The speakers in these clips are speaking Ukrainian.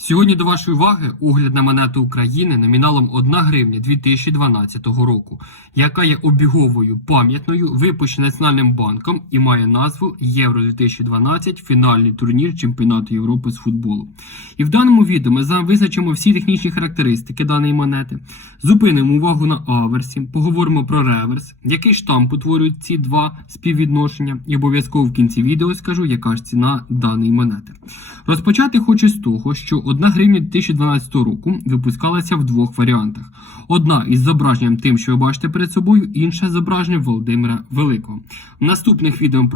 Сьогодні до вашої уваги огляд на монету України номіналом 1 гривня 2012 року, яка є обіговою пам'ятною, випущена Національним банком і має назву Євро 2012 фінальний турнір чемпіонату Європи з футболу. І в даному відео ми визначимо всі технічні характеристики даної монети, зупинимо увагу на аверсі, поговоримо про реверс, який штамп утворюють ці два співвідношення, і обов'язково в кінці відео скажу, яка ж ціна даної монети. Розпочати хочу з того, що 1 гривня 2012 року випускалася в двох варіантах: одна із зображенням тим, що ви бачите перед собою, інша зображенням Володимира Великого. В наступних відео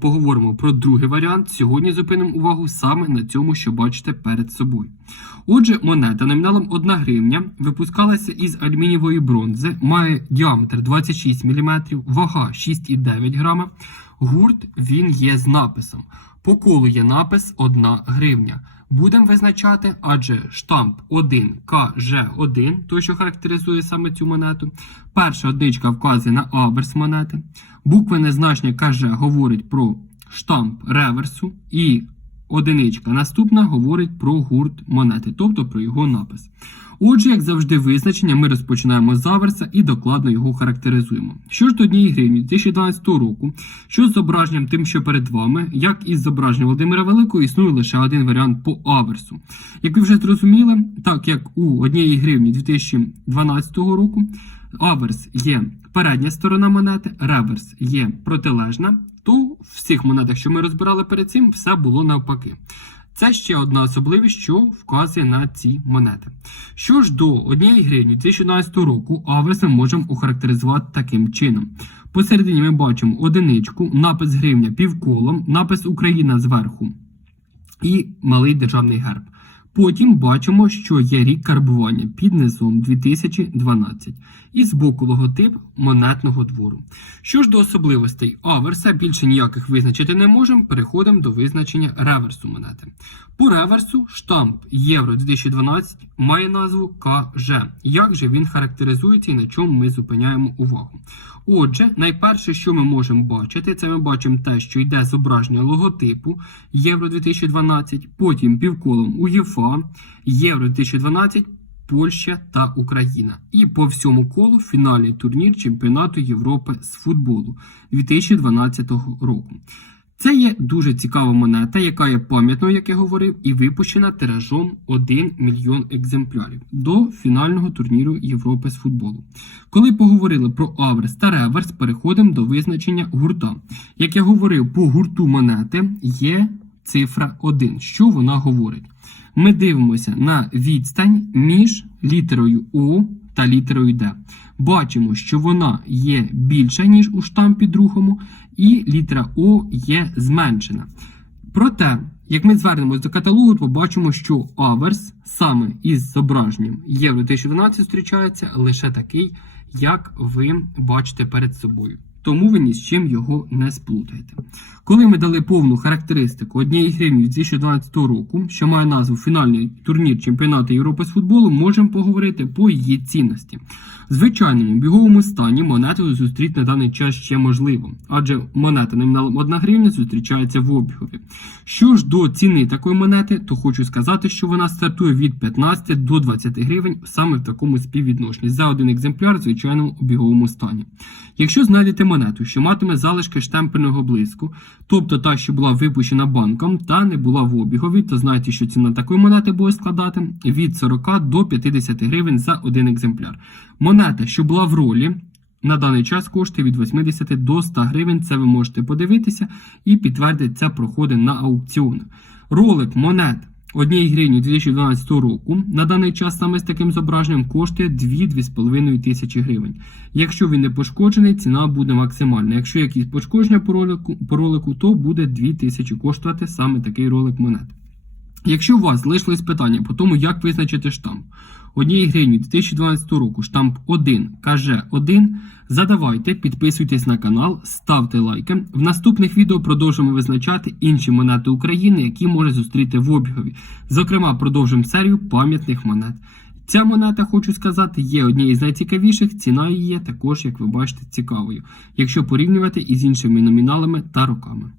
поговоримо про другий варіант. Сьогодні зупинимо увагу саме на цьому, що бачите перед собою. Отже, монета номіналом 1 гривня випускалася із алюмінієвої бронзи, має діаметр 26 мм, вага 6,9 грама. Гурт він є з написом. По колу є напис 1 гривня. Будемо визначати, адже штамп 1 КЖ1, той, що характеризує саме цю монету. Перша одничка вказує на аверс монети. Буквене значення КЖ говорить про штамп реверсу. І одиничка наступна говорить про гурт монети, тобто про його напис. Отже, як завжди, визначення ми розпочинаємо з аверса і докладно його характеризуємо. Що ж до однієї гривні 2012 року, що з зображенням тим, що перед вами, як і з зображенням Володимира Великого, існує лише один варіант по аверсу. Як ви вже зрозуміли, так як у однієї гривні 2012 року аверс є передня сторона монети, реверс є протилежна, то в всіх монетах, що ми розбирали перед цим, все було навпаки. Це ще одна особливість, що вказує на ці монети. Що ж до 1 гривні 2012 року, аверс ми можемо охарактеризувати таким чином. Посередині ми бачимо одиничку, напис гривня півколом, напис Україна зверху і малий державний герб. Потім бачимо, що є рік карбування під низом 2012 і збоку логотип монетного двору. Що ж до особливостей аверса, більше ніяких визначити не можемо. Переходимо до визначення реверсу монети. По реверсу штамп Євро 2012 має назву КЖ. Як же він характеризується і на чому ми зупиняємо увагу? Отже, найперше, що ми можемо бачити, це ми бачимо те, що йде зображення логотипу Євро 2012, потім півколом УЄФА, Євро 2012. Польща та Україна. І по всьому колу фінальний турнір чемпіонату Європи з футболу 2012 року. Це є дуже цікава монета, яка є пам'ятною, як я говорив, і випущена тиражом 1 мільйон екземплярів до фінального турніру Європи з футболу. Коли поговорили про аверс та реверс, переходимо до визначення гурта. Як я говорив, по гурту монети є цифра 1. Що вона говорить? Ми дивимося на відстань між літерою О та літерою Д. Бачимо, що вона є більша, ніж у штампі другому, і літера О є зменшена. Проте, як ми звернемось до каталогу, то побачимо, що аверс саме із зображенням Євро 2012 зустрічається лише такий, як ви бачите перед собою. Тому ви ні з чим його не сплутаєте. Коли ми дали повну характеристику однієї гривні 2012 року, що має назву фінальний турнір чемпіонату Європи з футболу, можемо поговорити по її цінності. Звичайному біговому стані монету зустріти на даний час ще можливо, адже монета номіналом 1 гривня зустрічається в обігові. Що ж до ціни такої монети, то хочу сказати, що вона стартує від 15 до 20 гривень саме в такому співвідношенні за один екземпляр в звичайному обіговому стані. Якщо знайдете монету, що матиме залишки штемпельного блиску, тобто та, що була випущена банком та не була в обігові, то знайте, що ціна такої монети буде складати від 40 до 50 гривень за один екземпляр. Монета, що була в ролі, на даний час коштує від 80 до 100 гривень. Це ви можете подивитися і підтвердити це проходи на аукціонах. Ролик монет 1 гривні 2012 року на даний час саме з таким зображенням коштує 2-2,5 тисячі гривень. Якщо він не пошкоджений, ціна буде максимальна. Якщо якісь пошкодження по ролику, по ролику то буде 2 тисячі коштувати саме такий ролик монет. Якщо у вас залишились питання по тому, як визначити штамп 1 гривні 2012 року, штамп 1 КЖ1, задавайте, підписуйтесь на канал, ставте лайки. В наступних відео продовжимо визначати інші монети України, які може зустріти в обігові. Зокрема, продовжимо серію пам'ятних монет. Ця монета, хочу сказати, є однією з найцікавіших. Ціна її є також, як ви бачите, цікавою, якщо порівнювати із іншими номіналами та роками.